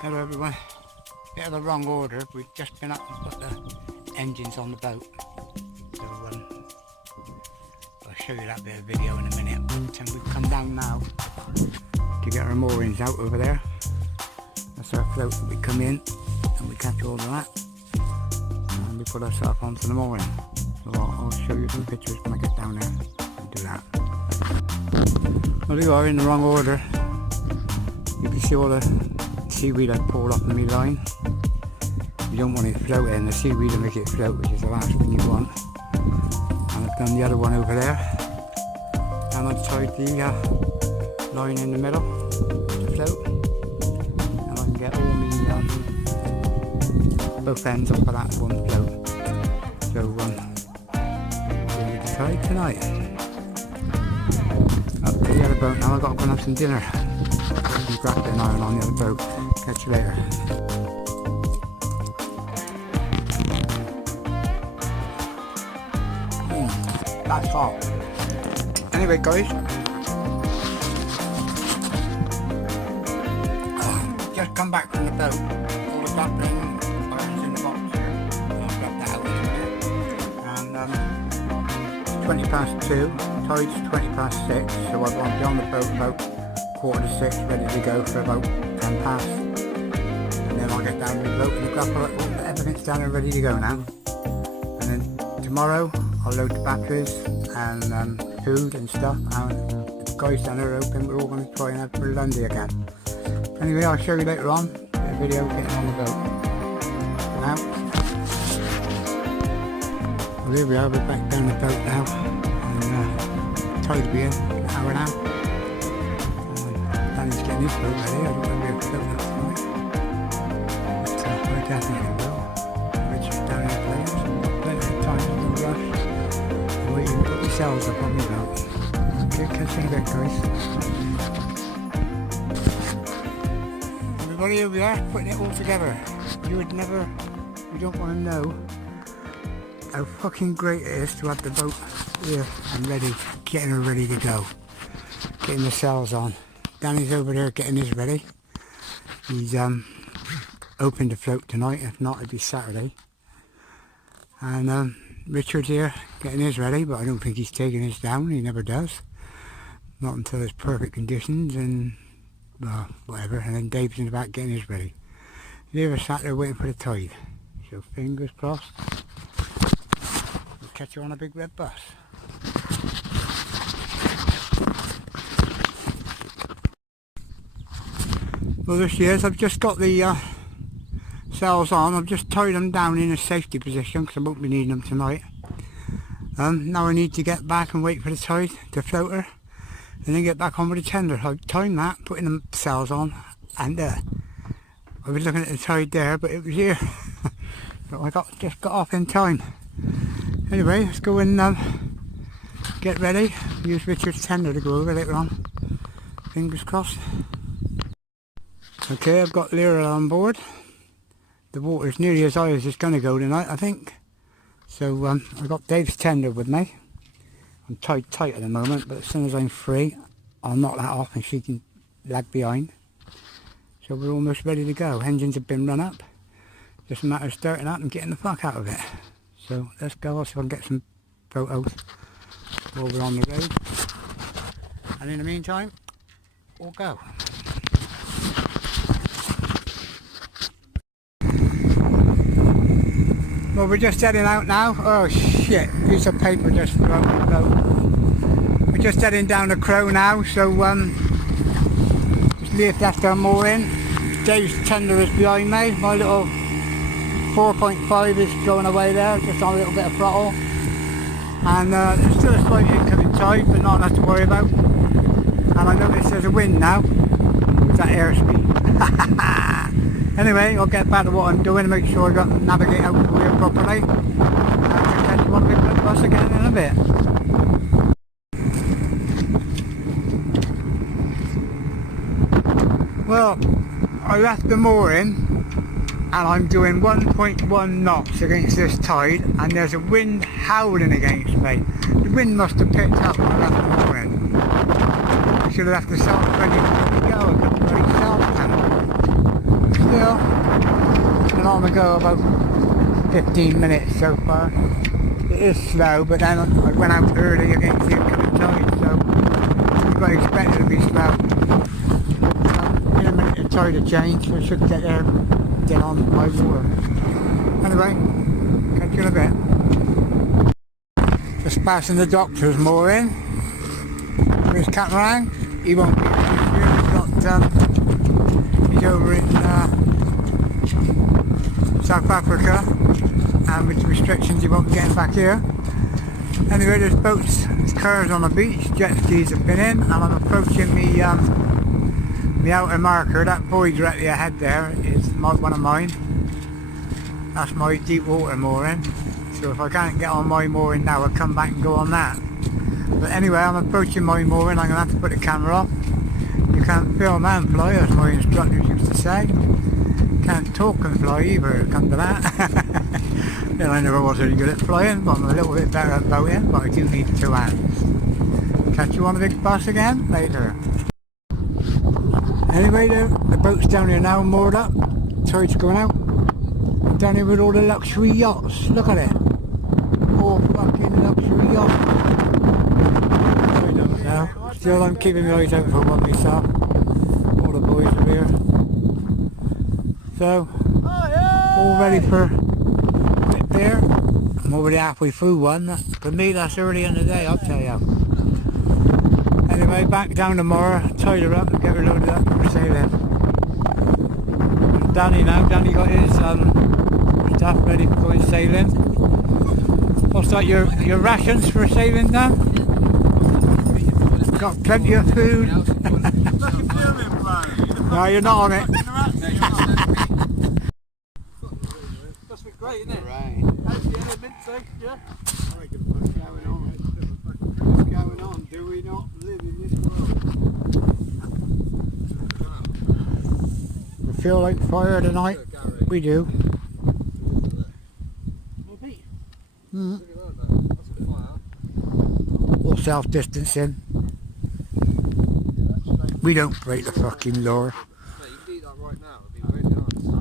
Hello everyone. Bit of the wrong order. We've just been up and put the engines on the boat. So I'll show you that bit of video in a minute. But we've come down now to get our moorings out over there. That's our float that we come in and we catch all of that. And we put ourselves onto the mooring. So I'll show you some pictures when I get down there and do that. Well, you are in the wrong order. You can see all the seaweed I pulled off of my line. You don't want it floating, the seaweed will make it float, which is the last thing you want. And I've done the other one over there. And I've tied the line in the middle to float. And I can get all my both ends up of that one float. So we'll decide tonight. Up to the other boat now, I've got to go and have some dinner. Some grappling iron on the other boat. Catch you later. That's hot. Anyway guys, just come back from the boat. All the grappling iron's in the box here. I'll grab that out in a minute. And it's 20 past 2, tide's 20 past 6, so I want to be on the boat about 5:45, ready to go for about 10 past. And then I'll get down with the boat and the grapple, everything's down and ready to go now. And then tomorrow I'll load the batteries and food and stuff, and the guys down there are open, we're all going to try and have for Lundy again. Anyway, I'll show you later on the video getting on the boat. For now, well, here we are, we're back down the boat now, and tide will be in an hour now. Danny's getting his boat ready, I don't know if we'll float that tonight. But I definitely will. Richard's down in the place, so we've got plenty of time to do rush. And we can put the sails up on the boat. Okay, catch you in a bit guys. Everybody, here we are, putting it all together. You don't want to know how fucking great it is to have the boat here and ready, getting her ready to go. Getting the sails on. Danny's over there getting his ready. He's hoping to float tonight, if not it'll be Saturday. And Richard's here getting his ready, but I don't think he's taking his down, he never does. Not until it's perfect conditions and well, whatever. And then Dave's in the back getting his ready. They were sat there waiting for the tide. So fingers crossed. We'll catch you on a big red bus. Well, this is, I've just got the sails on. I've just tied them down in a safety position because I won't be needing them tonight. Now I need to get back and wait for the tide to float her and then get back on with the tender. I've timed that, putting the sails on, and I was looking at the tide there, but it was here. So I just got off in time. Anyway, let's go and get ready. Use Richard's tender to go over later on. Fingers crossed. Okay, I've got Lyra on board. The water's nearly as high as it's going to go tonight, I think. So I've got Dave's tender with me. I'm tied tight at the moment, but as soon as I'm free, I'll knock that off and she can lag behind. So we're almost ready to go. Engines have been run up. Just a matter of starting up and getting the fuck out of it. So let's go, I'll see if I can get some photos while we're on the road. And in the meantime, we'll go. Well, we're just heading out now. Oh shit, piece of paper just flew out the boat. We're just heading down the Crow now, so just left our mooring. Dave's tender is behind me. My little 4.5 is going away there, just on a little bit of throttle. And there's still a slight incoming tide, but not enough to worry about. And I notice there's a wind now. Is that airspeed? Anyway, I'll get back to what I'm doing and make sure I got to navigate out the wheel properly. And I'll catch you on the big bus again in a bit. Well, I left the mooring and I'm doing 1.1 knots against this tide, and there's a wind howling against me. The wind must have picked up when I left the mooring. I should have left the sails ready to go. I couldn't really sail now. long to go, about 15 minutes so far. It is slow, but then I went out early again to see it coming tide, so you've got to expect it to be slow. In a minute the tide will change, so I should get there, get on my water. Anyway, catch you in a bit. Just passing the doctor's moor in. There's Catmarang. He won't be here this year. He's over in South Africa, and with the restrictions he won't be getting back here. Anyway, there's boats, there's cars on the beach, jet skis have been in, and I'm approaching the outer marker. That buoy directly ahead there is one of mine. That's my deep water mooring. So if I can't get on my mooring now, I'll come back and go on that. But anyway, I'm approaching my mooring. I'm going to have to put the camera off. You can't film and fly, as my instructors used to say. Can't talk and fly either, come to that. Then I never was really good at flying, but I'm a little bit better at boating, but I do need 2 hands. Catch you on the big bus again later. Anyway, the boat's down here now, moored up. Tide's going out. Down here with all the luxury yachts. Look at it. All fucking luxury yachts. I don't know. Still, I'm keeping my eyes out for one myself. All the boys are here. So, all ready for a bit there. I'm already halfway through one. For me, that's early in the day, I'll tell you. Anyway, back down tomorrow, tied her up and get her loaded up for sailing. Danny now, Danny got his stuff ready for going sailing. What's that, your rations for sailing, Dan? Got plenty of food. No, you're not on it. That's been great, isn't it? Right. How's the end of Minto? Yeah? What's going on? Do we not live in this world? We feel like fire tonight. We do. Mm-hmm. All self-distancing. We don't break the fucking law.